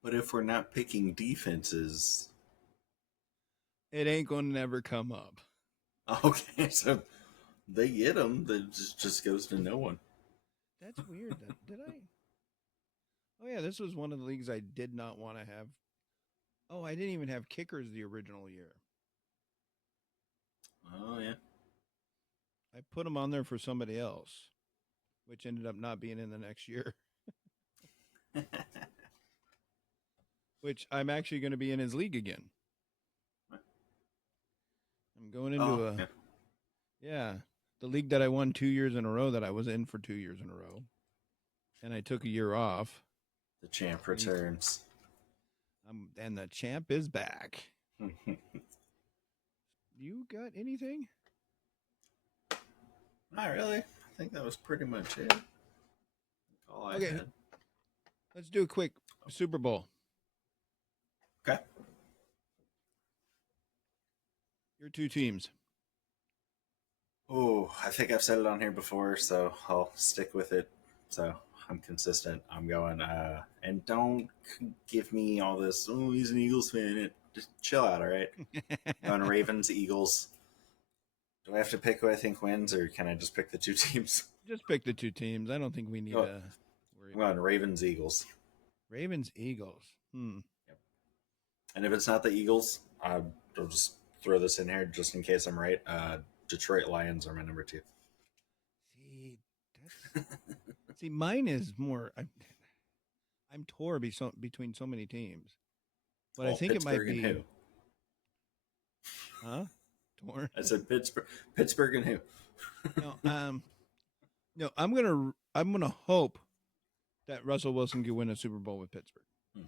But if we're not picking defenses, it ain't going to never come up. Okay, so they get them. That just goes to no one. That's weird. Did I? Oh, yeah, this was one of the leagues I did not want to have. Oh, I didn't even have kickers the original year. Oh, yeah. I put them on there for somebody else, which ended up not being in the next year. Which I'm actually going to be in his league again. I'm going into the league that I won 2 years in a row, that I was in for 2 years in a row. And I took a year off. The champ returns. And the champ is back. You got anything? Not really. I think that was pretty much it. All I had. Let's do a quick Super Bowl. Okay. Your 2 teams. Oh, I think I've said it on here before, so I'll stick with it. So I'm consistent. I'm going. And don't give me all this. Oh, he's an Eagles fan. Just chill out, all right? Going Ravens, Eagles. Do I have to pick who I think wins, or can I just pick the two teams? Just pick the two teams. I don't think we need Oh, to worry I'm about going Ravens, Eagles. Ravens, Eagles. Yep. And if it's not the Eagles, I'll just throw this in here just in case I'm right. Detroit Lions are my number two. See, see, mine is more. I'm torn between so many teams, but I think it might Pittsburgh and be. who? Huh? Torn. I said Pittsburgh. Pittsburgh and who? No, no. I'm gonna hope that Russell Wilson can win a Super Bowl with Pittsburgh. Hmm.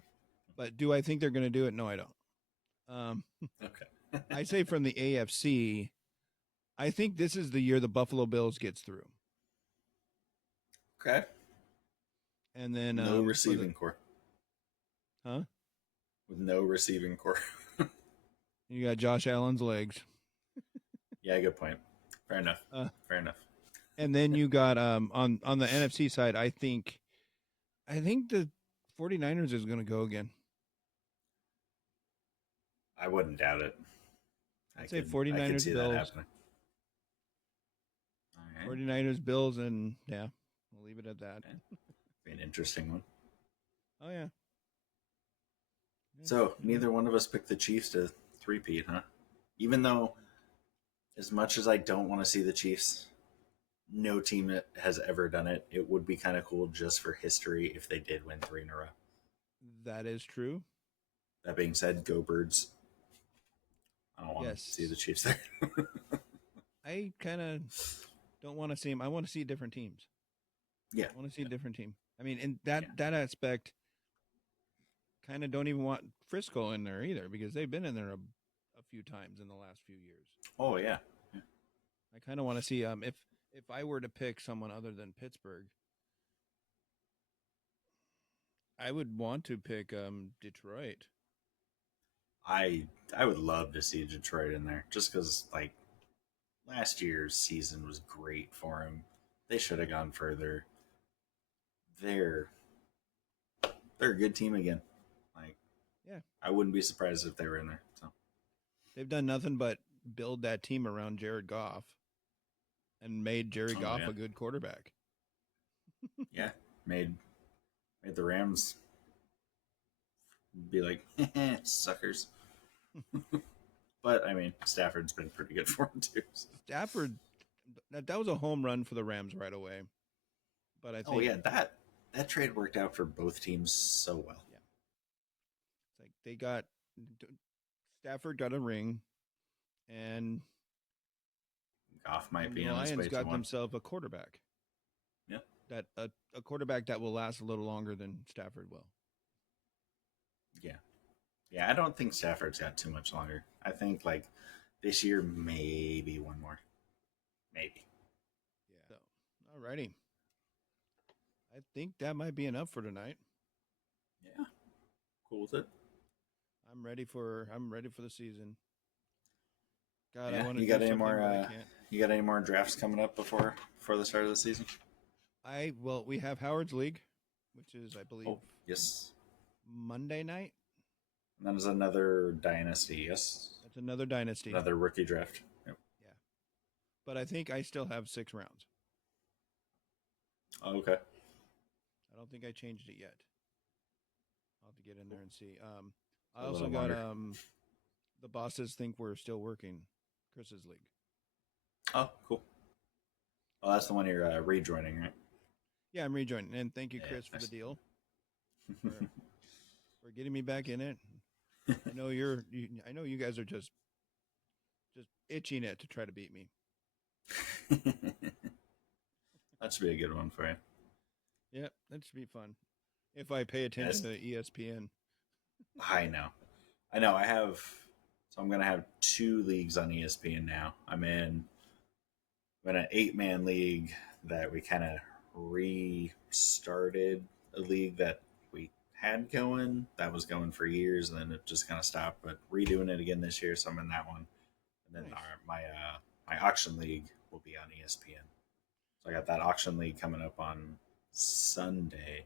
But do I think they're gonna do it? No, I don't. Okay. I say from the AFC, I think this is the year the Buffalo Bills gets through, Okay. and then No receiving core. Huh? With no receiving core. You got Josh Allen's legs. Yeah, good point. Fair enough. Fair enough. And then you got on the NFC side, I think the 49ers is going to go again. I wouldn't doubt it. I'd say I could 49ers, see Bills. that happening. All right. 49ers, Bills, and yeah, we'll leave it at that. Okay. Be an interesting one. Oh yeah. So neither one of us picked the Chiefs to three-peat, huh? Even though, as much as I don't want to see the Chiefs, no team that has ever done it. It would be kind of cool just for history if they did win three in a row. That is true. That being said, go Birds. I don't want to see the Chiefs there. I kind of don't want to see them. I want to see different teams. Yeah, I want to see a different team. I mean, in that aspect, kind of don't even want Frisco in there either because they've been in there a few times in the last few years. Oh yeah. I kind of want to see if I were to pick someone other than Pittsburgh, I would want to pick Detroit. I would love to see Detroit in there just because like last year's season was great for him. They should have gone further. They're a good team again. Like yeah, I wouldn't be surprised if they were in there. So they've done nothing but build that team around Jared Goff and made Jared Goff a good quarterback. Yeah, made the Rams be like suckers. But I mean, Stafford's been pretty good for him too. Stafford, that was a home run for the Rams right away. But I think, that trade worked out for both teams so well. Yeah, it's like they got Stafford got a ring, and Goff might be the on his way Lions to got one. themselves a quarterback. Yeah, that a quarterback that will last a little longer than Stafford will. Yeah. I don't think Stafford's got too much longer. I think like this year, maybe one more, maybe. Yeah. So, alrighty. I think that might be enough for tonight. Yeah, cool with it. I'm ready for the season. God, Yeah, I want to. you got any more? You got any more drafts coming up before the start of the season? We have Howard's League, which is I believe yes, Monday night. And that is another dynasty. Yes, That's another dynasty. Another rookie draft. Yep. Yeah, but I think I still have 6 rounds. Oh, okay. I don't think I changed it yet. I'll have to get in there and see. I also got the bosses think we're still working. Chris's league. Oh, cool. Well, that's the one you're rejoining, right? Yeah, I'm rejoining, and thank you, Chris, for the deal. For getting me back in it. I know I know you guys are just itching it to try to beat me. That should be a good one for you. Yeah, that should be fun. If I pay attention to ESPN. I know. I'm going to have 2 leagues on ESPN now. I'm in an 8-man league that we kind of restarted, a league that we had going, that was going for years, and then it just kind of stopped, but redoing it again this year, so I'm in that one. And then nice. my auction league will be on ESPN. So I got that auction league coming up on Sunday.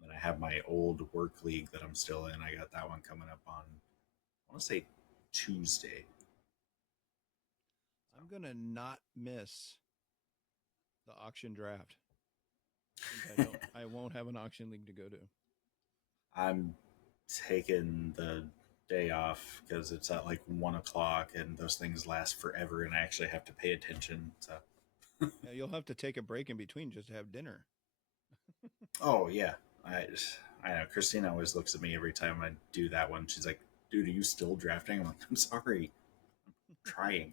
Then I have my old work league that I'm still in. I got that one coming up on, I want to say, Tuesday. I'm going to not miss the auction draft. I won't have an auction league to go to. I'm taking the day off because it's at like 1 o'clock and those things last forever and I actually have to pay attention. So Yeah, you'll have to take a break in between just to have dinner. oh yeah, I know Christina always looks at me every time I do that one. She's like, "Dude, are you still drafting?" I'm like, "I'm sorry, I'm trying."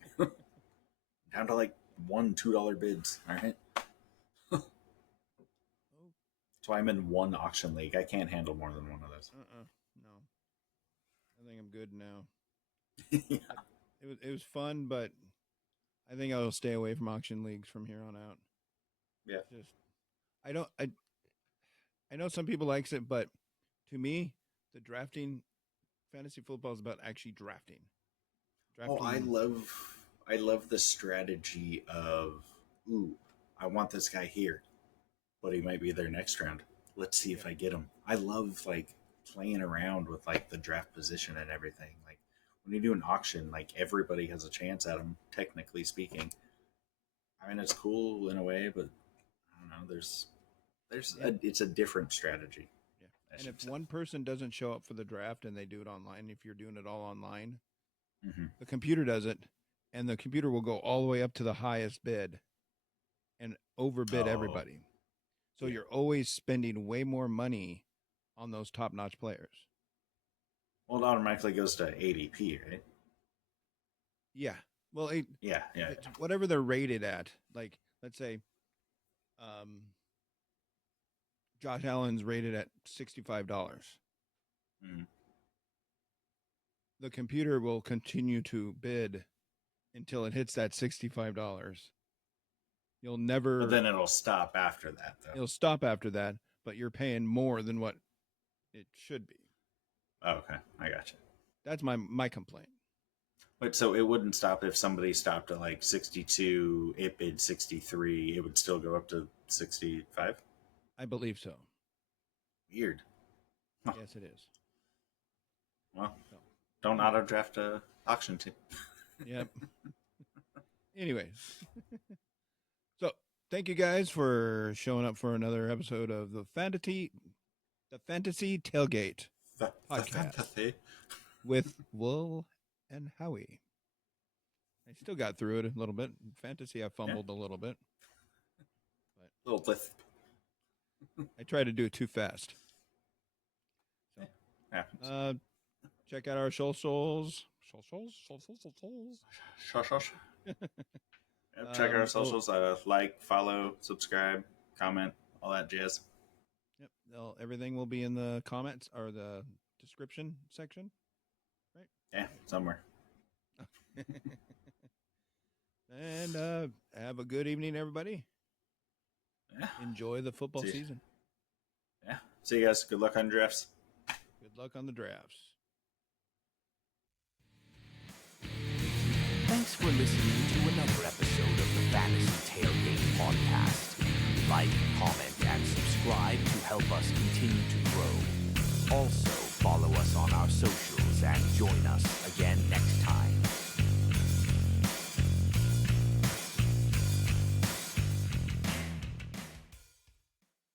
Down to like $1-2 bids. All right. That's why I'm in one auction league. I can't handle more than one of those. No, I think I'm good now. Yeah. It was fun, but I think I'll stay away from auction leagues from here on out. Yeah. I know some people likes it, but to me, the drafting fantasy football is about actually drafting. Oh, I love the strategy of, ooh, I want this guy here, but he might be there next round. Let's see if I get him. I love like playing around with like the draft position and everything. Like when you do an auction, like everybody has a chance at him, technically speaking. I mean, it's cool in a way, but I don't know. It's a different strategy. Yeah. And if one person doesn't show up for the draft and they do it online, if you're doing it all online, the computer does it, and the computer will go all the way up to the highest bid and overbid everybody. So you're always spending way more money on those top-notch players. Well, it automatically goes to ADP, right? Yeah. Well, yeah. Whatever they're rated at. Like, let's say Josh Allen's rated at $65. Mm. The computer will continue to bid until it hits that $65. You'll never. But then it'll stop after that, though. It'll stop after that, but you're paying more than what it should be. Oh, okay, I got you. That's my complaint. Wait, so it wouldn't stop if somebody stopped at like 62, it bid 63, it would still go up to 65? I believe so. Weird. Huh. Yes, it is. Well, don't auto draft a auction team. Yep. Anyways. So thank you guys for showing up for another episode of the Fantasy Tailgate podcast with Will and Howie. I still got through it a little bit. Fantasy, I fumbled a little bit. But a little lisp. I tried to do it too fast. So, check out our socials. Shush. Check our socials. Like, follow, subscribe, comment, all that jazz. Yep. Everything will be in the comments or the description section, right? Yeah, somewhere. And have a good evening, everybody. Yeah. Enjoy the football season. Yeah. See you guys. Good luck on drafts. Good luck on the drafts. Thanks for listening to another episode of the Fantasy Tailgate podcast. Like, comment, and subscribe to help us continue to grow. Also, follow us on our socials and join us again next time.